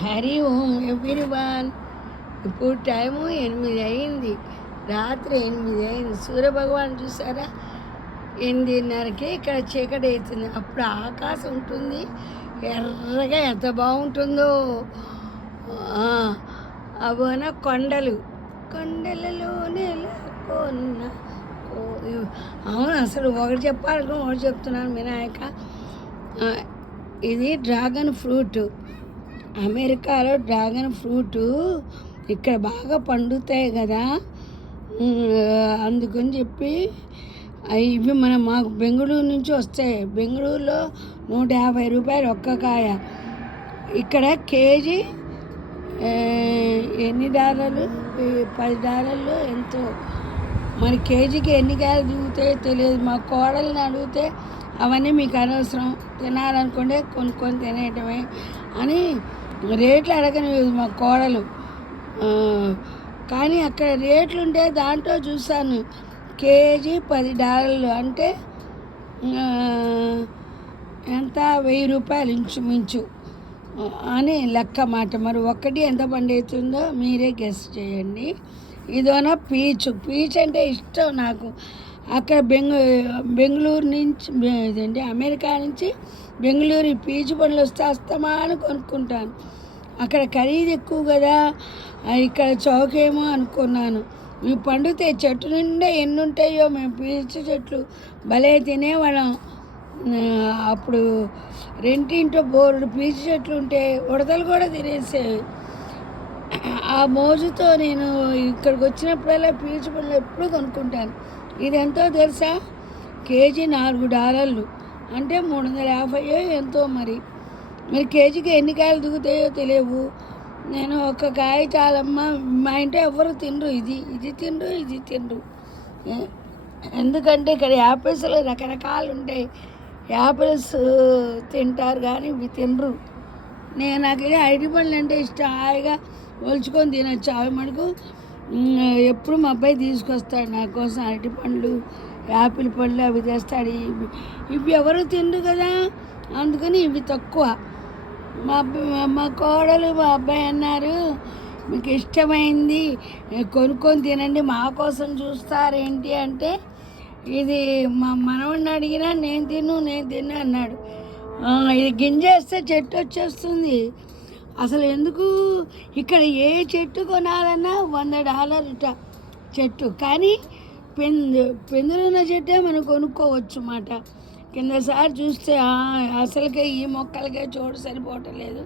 హరి ఓం everyone. ఇప్పుడు time 8 అయింది, రాత్రి 8 అయింది. సూర్యభగవాన్ చూసారా, 8:30కే ఇక్కడ చీకటి అవుతుంది. అప్పుడు ఆకాశం ఉంటుంది ఎర్రగా, ఎంత బాగుంటుందో. అవన కొండలు, కొండలలోనే కొన్న. అవును, అసలు ఒకటి చెప్పాలనుకో ఒకటి చెప్తున్నాను వినాయక. ఇది డ్రాగన్ ఫ్రూట్. అమెరికాలో డ్రాగన్ ఫ్రూటు ఇక్కడ బాగా పండుతాయి కదా, అందుకని చెప్పి ఇవి మాకు బెంగళూరు నుంచి వస్తాయి. బెంగళూరులో 150 రూపాయలు ఒక్క కాయ. ఇక్కడ కేజీ ఎన్ని డాలర్లు, $10 ఎంతో. మరి కేజీకి ఎన్ని కాయలు దిగుతాయో తెలియదు. మా కోడల్ని అడిగితే అవన్నీ మీకు అనవసరం, తినాలనుకుంటే కొనుక్కొని తినేయటమే అని రేట్లు అడగనివ్వదు మా కోడలు. కానీ అక్కడ రేట్లు ఉంటే దాంట్లో చూశాను కేజీ $10 అంటే ఎంత, 1000 రూపాయలు ఇంచుమించు అని లెక్క మాట. మరి ఒక్కటి ఎంత పండుతుందో మీరే గెస్ చేయండి. ఇదోనా పీచ్ అంటే ఇష్టం నాకు. అక్కడ బెంగళూరు నుంచి, ఇదేంటి అమెరికా నుంచి బెంగళూరు పీచు పండ్లు వస్తే అస్తమాను కొనుక్కుంటాను. అక్కడ ఖరీదు ఎక్కువ కదా, ఇక్కడ చౌకేమో అనుకున్నాను. ఇవి పండితే చెట్టు నిండా ఎన్ని ఉంటాయో. మేము పీచు చెట్లు భలే తినేవాళ్ళం. అప్పుడు రెంటింటో బోర్డు పీచు చెట్లు ఉంటే ఉడతలు కూడా తినేసేవి. ఆ మోజుతో నేను ఇక్కడికి వచ్చినప్పుడల్లా పీచు పండ్లు ఎప్పుడూ కొనుక్కుంటాను. ఇది ఎంతో తెలుసా, కేజీ $4 అంటే 350 ఎంతో. మరి కేజీకి ఎన్ని కాయలు దిగుతాయో తెలియవు. నేను ఒక కాయ చాలమ్మా, మా ఇంట్లో ఎవరు తినరు, ఇది తినరు. ఎందుకంటే ఇక్కడ యాపిల్స్లో రకరకాలు ఉంటాయి. యాపిల్స్ తింటారు కానీ ఇవి తినరు. నాకు అరటి పండ్లు అంటే ఇష్టం, హాయిగా ఒలుచుకొని తినచ్చు. అవి మనకు ఎప్పుడు మా అబ్బాయి తీసుకొస్తాడు నా కోసం అరటి పండ్లు, యాపిల్ పండ్లు అవి తెస్తాడు. ఇవి ఎవరు తిండు కదా, అందుకని ఇవి తక్కువ. మా కోడలు మా అబ్బాయి అన్నారు, మీకు ఇష్టమైంది కొనుక్కొని తినండి, మా కోసం చూస్తారేంటి అంటే, ఇది మా మనవడిని అడిగినా నేను తిన్నా అన్నాడు. ఇది గింజేస్తే చెట్టు వచ్చేస్తుంది. అసలు ఎందుకు ఇక్కడ ఏ చెట్టు కొనాలన్నా $100 చెట్టు. కానీ పెందులున్న చెట్టే మనం కొనుక్కోవచ్చు అన్నమాట. కిందసారి చూస్తే అసలుకే ఈ మొక్కలకే చోటు సరిపోవటం లేదు,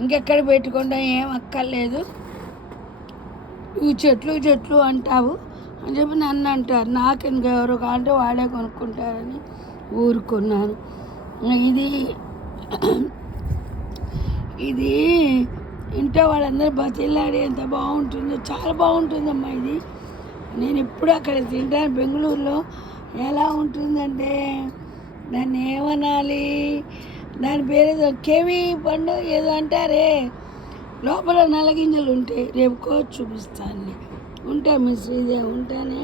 ఇంకెక్కడ పెట్టుకుంటాం, ఏం అక్కర్లేదు, ఈ చెట్లు అంటావు అని చెప్పి నన్ను అంటారు. నాకు ఇంకెవరు కావాలంటే వాడే కొనుక్కుంటారని ఊరుకున్నాను. ఇది ఇంట్లో వాళ్ళందరూ బతిల్లాడి ఎంత బాగుంటుందో, చాలా బాగుంటుందమ్మా ఇది. నేను ఎప్పుడు అక్కడ తింటాను బెంగళూరులో. ఎలా ఉంటుందంటే దాన్ని ఏమనాలి, దాని పేరు కేవీ పండు ఏదో అంటారే, లోపల నల్లగింజలు ఉంటాయి. రేపు కోసి చూపిస్తాను. ఉంటా మిస్, ఇదే ఉంటానే.